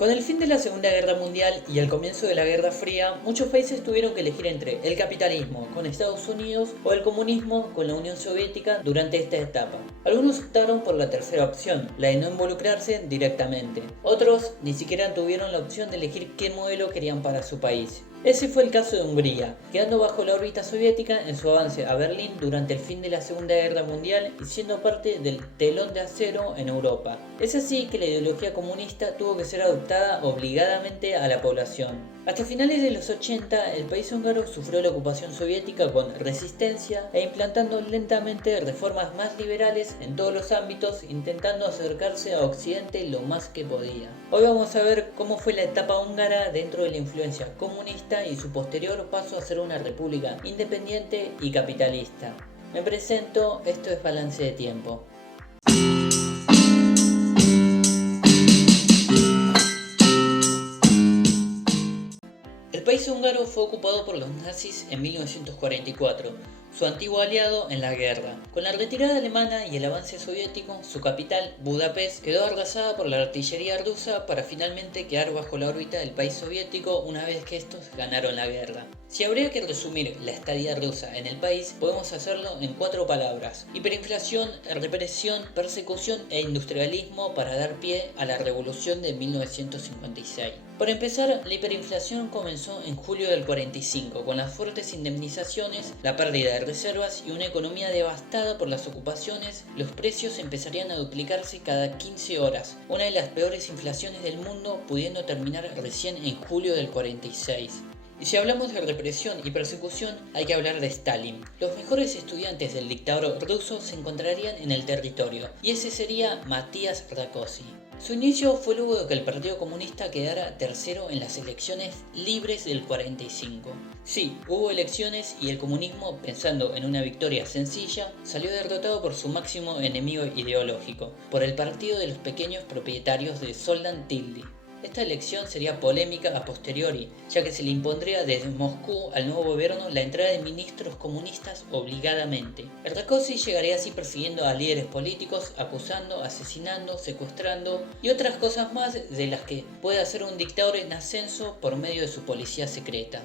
Con el fin de la Segunda Guerra Mundial y el comienzo de la Guerra Fría, muchos países tuvieron que elegir entre el capitalismo con Estados Unidos o el comunismo con la Unión Soviética durante esta etapa. Algunos optaron por la tercera opción, la de no involucrarse directamente. Otros ni siquiera tuvieron la opción de elegir qué modelo querían para su país. Ese fue el caso de Hungría, quedando bajo la órbita soviética en su avance a Berlín durante el fin de la Segunda Guerra Mundial y siendo parte del telón de acero en Europa. Es así que la ideología comunista tuvo que ser adoptada obligadamente a la población. Hasta finales de los 80, el país húngaro sufrió la ocupación soviética con resistencia e implantando lentamente reformas más liberales en todos los ámbitos, intentando acercarse a Occidente lo más que podía. Hoy vamos a ver cómo fue la etapa húngara dentro de la influencia comunista y su posterior paso a ser una república independiente y capitalista. Me presento, esto es Balance de Tiempo. El país húngaro fue ocupado por los nazis en 1944, su antiguo aliado en la guerra. Con la retirada alemana y el avance soviético, su capital, Budapest, quedó arrasada por la artillería rusa para finalmente quedar bajo la órbita del país soviético una vez que estos ganaron la guerra. Si habría que resumir la estadía rusa en el país, podemos hacerlo en 4 palabras: hiperinflación, represión, persecución e industrialismo para dar pie a la revolución de 1956. Para empezar, la hiperinflación comenzó en julio del 45, con las fuertes indemnizaciones, la pérdida de reservas y una economía devastada por las ocupaciones. Los precios empezarían a duplicarse cada 15 horas, una de las peores inflaciones del mundo, pudiendo terminar recién en julio del 46. Y si hablamos de represión y persecución, hay que hablar de Stalin. Los mejores estudiantes del dictador ruso se encontrarían en el territorio, y ese sería Matías Rákosi. Su inicio fue luego de que el Partido Comunista quedara tercero en las elecciones libres del 45. Sí, hubo elecciones y el comunismo, pensando en una victoria sencilla, salió derrotado por su máximo enemigo ideológico, por el Partido de los Pequeños Propietarios de Soldan Tildy. Esta elección sería polémica a posteriori, ya que se le impondría desde Moscú al nuevo gobierno la entrada de ministros comunistas obligadamente. Rákosi llegaría así persiguiendo a líderes políticos, acusando, asesinando, secuestrando y otras cosas más de las que puede hacer un dictador en ascenso por medio de su policía secreta.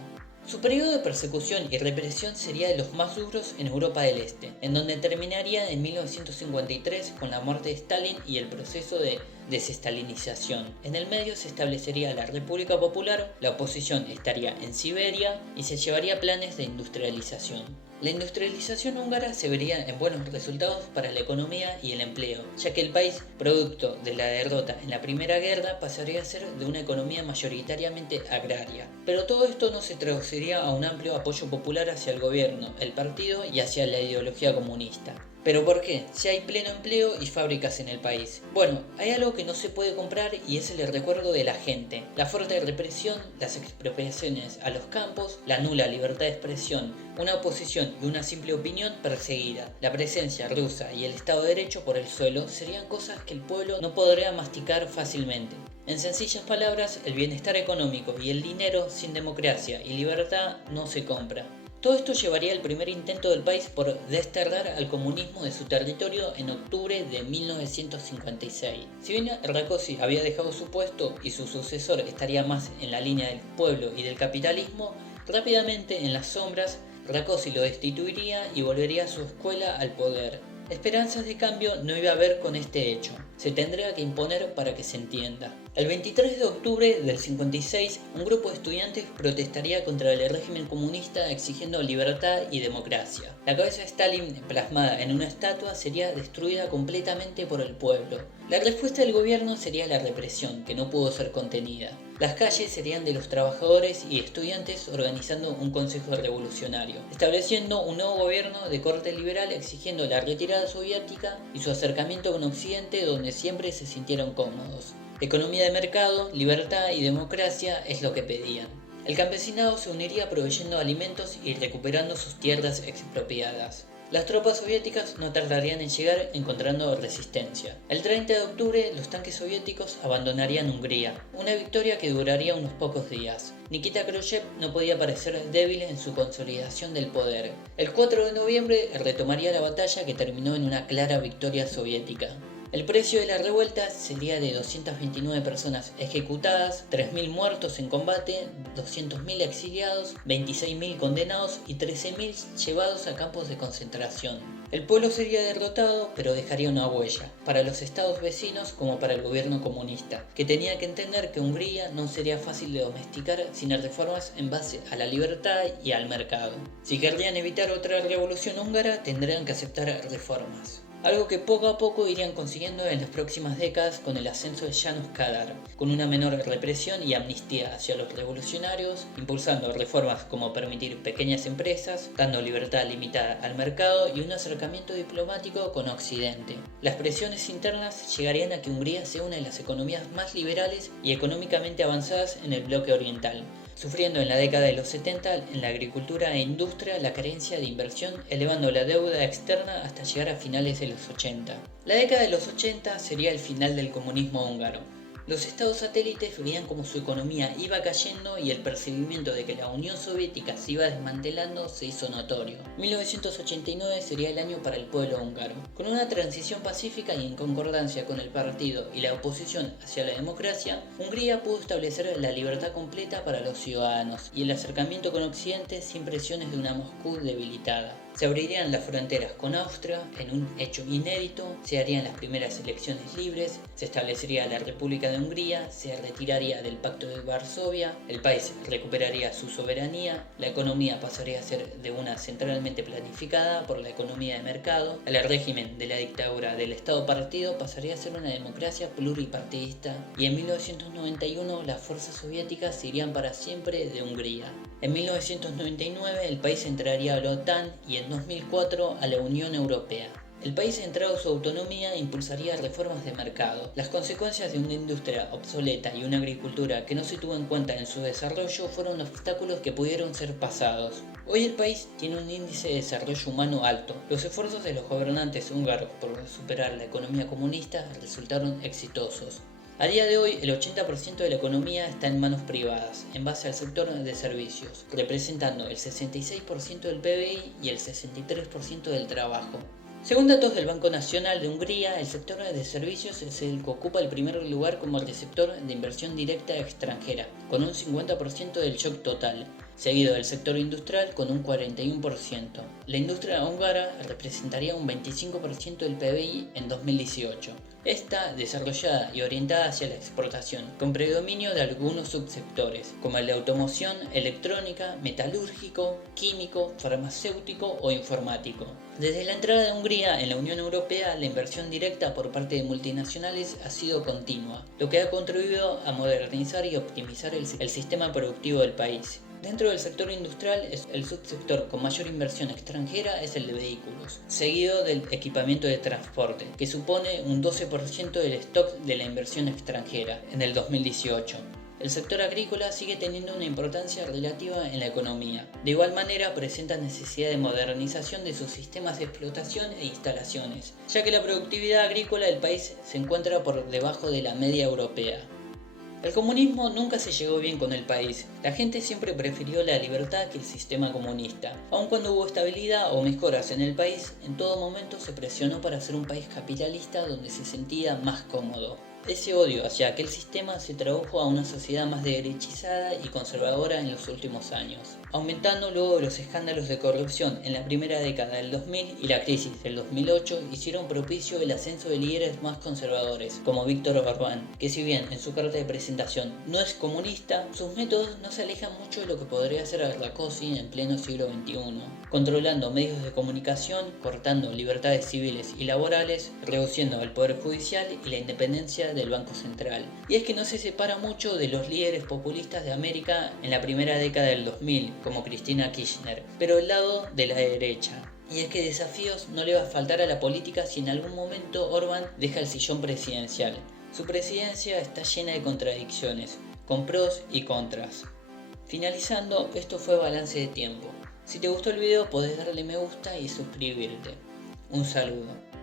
Su periodo de persecución y represión sería de los más duros en Europa del Este, en donde terminaría en 1953 con la muerte de Stalin y el proceso de desestalinización. En el medio se establecería la República Popular, la oposición estaría en Siberia y se llevaría planes de industrialización. La industrialización húngara se vería en buenos resultados para la economía y el empleo, ya que el país, producto de la derrota en la Primera Guerra, pasaría a ser de una economía mayoritariamente agraria. Pero todo esto no se traduciría a un amplio apoyo popular hacia el gobierno, el partido y hacia la ideología comunista. ¿Pero por qué? Si hay pleno empleo y fábricas en el país. Bueno, hay algo que no se puede comprar y es el recuerdo de la gente. La fuerte represión, las expropiaciones a los campos, la nula libertad de expresión, una oposición y una simple opinión perseguida, la presencia rusa y el Estado de Derecho por el suelo serían cosas que el pueblo no podría masticar fácilmente. En sencillas palabras, el bienestar económico y el dinero sin democracia y libertad no se compra. Todo esto llevaría al primer intento del país por desterrar al comunismo de su territorio en octubre de 1956. Si bien Rákosi había dejado su puesto y su sucesor estaría más en la línea del pueblo y del capitalismo, rápidamente en las sombras Rákosi lo destituiría y volvería a su escuela al poder. Esperanzas de cambio no iba a haber con este hecho, se tendría que imponer para que se entienda. El 23 de octubre del 56, un grupo de estudiantes protestaría contra el régimen comunista exigiendo libertad y democracia. La cabeza de Stalin, plasmada en una estatua, sería destruida completamente por el pueblo. La respuesta del gobierno sería la represión, que no pudo ser contenida. Las calles serían de los trabajadores y estudiantes organizando un consejo revolucionario, estableciendo un nuevo gobierno de corte liberal exigiendo la retirada soviética y su acercamiento con Occidente, donde siempre se sintieron cómodos. Economía de mercado, libertad y democracia es lo que pedían. El campesinado se uniría proveyendo alimentos y recuperando sus tierras expropiadas. Las tropas soviéticas no tardarían en llegar encontrando resistencia. El 30 de octubre los tanques soviéticos abandonarían Hungría, una victoria que duraría unos pocos días. Nikita Khrushchev no podía parecer débil en su consolidación del poder. El 4 de noviembre retomaría la batalla que terminó en una clara victoria soviética. El precio de la revuelta sería de 229 personas ejecutadas, 3.000 muertos en combate, 200.000 exiliados, 26.000 condenados y 13.000 llevados a campos de concentración. El pueblo sería derrotado, pero dejaría una huella, para los estados vecinos como para el gobierno comunista, que tenía que entender que Hungría no sería fácil de domesticar sin reformas en base a la libertad y al mercado. Si querían evitar otra revolución húngara, tendrían que aceptar reformas. Algo que poco a poco irían consiguiendo en las próximas décadas con el ascenso de János Kadar, con una menor represión y amnistía hacia los revolucionarios, impulsando reformas como permitir pequeñas empresas, dando libertad limitada al mercado y un acercamiento diplomático con Occidente. Las presiones internas llegarían a que Hungría sea una de las economías más liberales y económicamente avanzadas en el bloque oriental, sufriendo en la década de los 70 en la agricultura e industria la carencia de inversión, elevando la deuda externa hasta llegar a finales de los 80. La década de los 80 sería el final del comunismo húngaro. Los estados satélites veían como su economía iba cayendo y el percibimiento de que la Unión Soviética se iba desmantelando se hizo notorio. 1989 sería el año para el pueblo húngaro. Con una transición pacífica y en concordancia con el partido y la oposición hacia la democracia, Hungría pudo establecer la libertad completa para los ciudadanos y el acercamiento con Occidente sin presiones de una Moscú debilitada. Se abrirían las fronteras con Austria en un hecho inédito, se harían las primeras elecciones libres, se establecería la República de Hungría, se retiraría del Pacto de Varsovia, el país recuperaría su soberanía, la economía pasaría a ser de una centralmente planificada por la economía de mercado, el régimen de la dictadura del Estado partido pasaría a ser una democracia pluripartidista y en 1991 las fuerzas soviéticas se irían para siempre de Hungría. En 1999 el país entraría a la OTAN y en 2004 a la Unión Europea. El país, entrado su autonomía, impulsaría reformas de mercado. Las consecuencias de una industria obsoleta y una agricultura que no se tuvo en cuenta en su desarrollo fueron obstáculos que pudieron ser pasados. Hoy el país tiene un índice de desarrollo humano alto. Los esfuerzos de los gobernantes húngaros por superar la economía comunista resultaron exitosos. A día de hoy, el 80% de la economía está en manos privadas, en base al sector de servicios, representando el 66% del PBI y el 63% del trabajo. Según datos del Banco Nacional de Hungría, el sector de servicios es el que ocupa el primer lugar como receptor de inversión directa extranjera, con un 50% del shock total, seguido del sector industrial con un 41%. La industria húngara representaría un 25% del PBI en 2018. Está desarrollada y orientada hacia la exportación, con predominio de algunos subsectores, como el de automoción, electrónica, metalúrgico, químico, farmacéutico o informático. Desde la entrada de Hungría en la Unión Europea, la inversión directa por parte de multinacionales ha sido continua, lo que ha contribuido a modernizar y optimizar el sistema productivo del país. Dentro del sector industrial, el subsector con mayor inversión extranjera es el de vehículos, seguido del equipamiento de transporte, que supone un 12% del stock de la inversión extranjera en el 2018. El sector agrícola sigue teniendo una importancia relativa en la economía. De igual manera, presenta necesidad de modernización de sus sistemas de explotación e instalaciones, ya que la productividad agrícola del país se encuentra por debajo de la media europea. El comunismo nunca se llevó bien con el país. La gente siempre prefirió la libertad que el sistema comunista. Aun cuando hubo estabilidad o mejoras en el país, en todo momento se presionó para ser un país capitalista donde se sentía más cómodo. Ese odio hacia aquel sistema se tradujo a una sociedad más derechizada y conservadora en los últimos años, aumentando luego los escándalos de corrupción en la primera década del 2000 y la crisis del 2008 hicieron propicio el ascenso de líderes más conservadores, como Viktor Orbán, que si bien en su carta de presentación no es comunista, sus métodos no se alejan mucho de lo que podría hacer Sarkozy en pleno siglo XXI, controlando medios de comunicación, cortando libertades civiles y laborales, reduciendo el poder judicial y la independencia del Banco Central. Y es que no se separa mucho de los líderes populistas de América en la primera década del 2000, como Cristina Kirchner, pero del lado de la derecha. Y es que desafíos no le va a faltar a la política si en algún momento Orbán deja el sillón presidencial. Su presidencia está llena de contradicciones, con pros y contras. Finalizando, esto fue Balance de Tiempo. Si te gustó el video podés darle me gusta y suscribirte. Un saludo.